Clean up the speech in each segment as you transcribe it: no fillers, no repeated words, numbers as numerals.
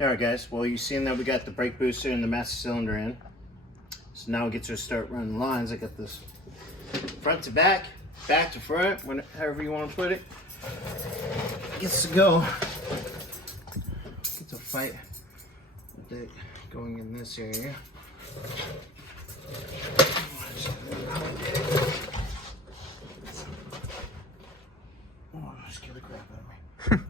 Alright guys, well you've seen that we got the brake booster and the master cylinder in. So now we get to start running lines. I got this front to back, back to front, however you want to put it. Gets to go. Get to fight with it going in this area. Oh, just get the crap out of me.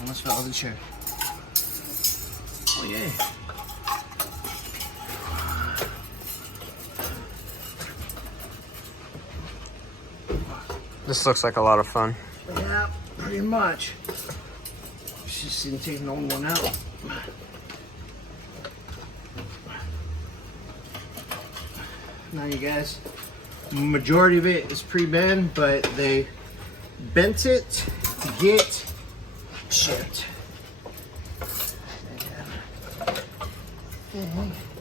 Almost fell out of the chair. Oh yay. This looks like a lot of fun. Yeah, pretty much. Just didn't take an old one out. Now you guys, majority of it is pre-bent, but they bent it to get shipped.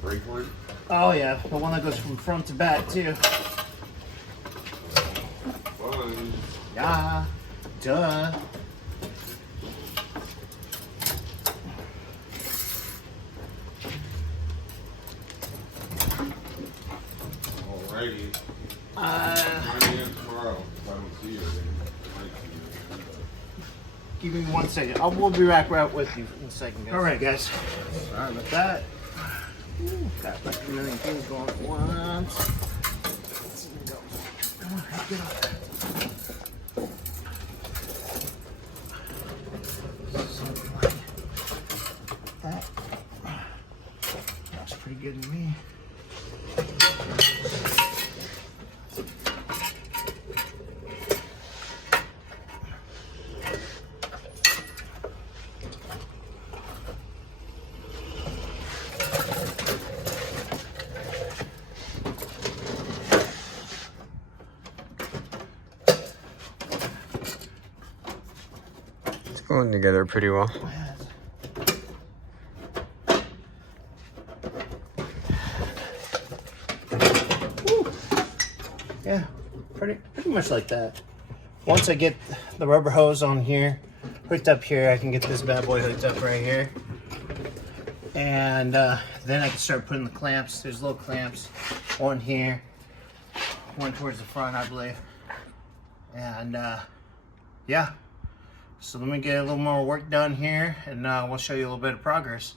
Brake one? Oh yeah, the one that goes from front to back too. Fun. Yeah, duh. Alrighty. 9 a.m. tomorrow. If I don't see you, then I might see you. Give me 1 second. We'll be back right with you in a second, guys. All right, guys. Sorry about that. Ooh, got like a million things going at once. Let's see, go. All right, get off. Something like that. That's pretty good to me. Going together pretty well. Woo. Yeah, pretty much like that. Once I get the rubber hose on here, hooked up here, I can get this bad boy hooked up right here. And then I can start putting the clamps. There's little clamps, one here, one towards the front, I believe. And yeah. So let me get a little more work done here, and we'll show you a little bit of progress.